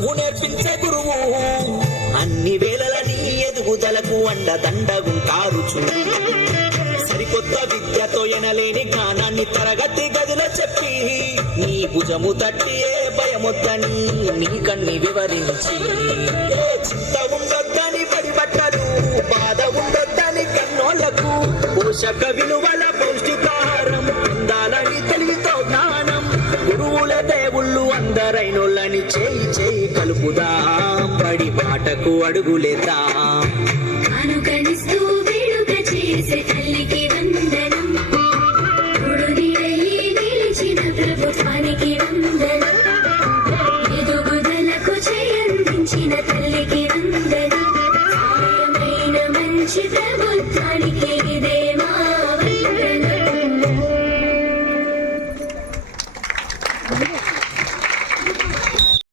చదువు నేర్పించే గురువు అన్ని వేళలని ఎదుగుదలకు అండదండగుంటారు చూడు. సరికొత్త విద్యతో ఎనలేని జ్ఞానాన్ని తరగతి గదిలో చెప్పి నీ భుజము తట్టి ఏ భయమొద్దని నీకన్ని వివరించి చింత ఉండొద్దని పడిబట్టలు బాధ ఉండొద్దని కన్నోళ్లకు పోషక విలువల పౌష్టికాహారం పొందాలని తెలివితో జ్ఞానం గురువుల దేవుళ్ళు అందరైనోళ్ళని చేయి చేయి కలుపుదాం పడి బాటకు అడుగులేద్దాం. అనుకరిస్తూ వేడుక చేసే తల్లికి వందనం నిలిచిన ప్రభుత్వానికి వందనం ఎదుగుదలకు చేయందించిన తల్లికి వందనం మంచి ప్రభుత్వానికి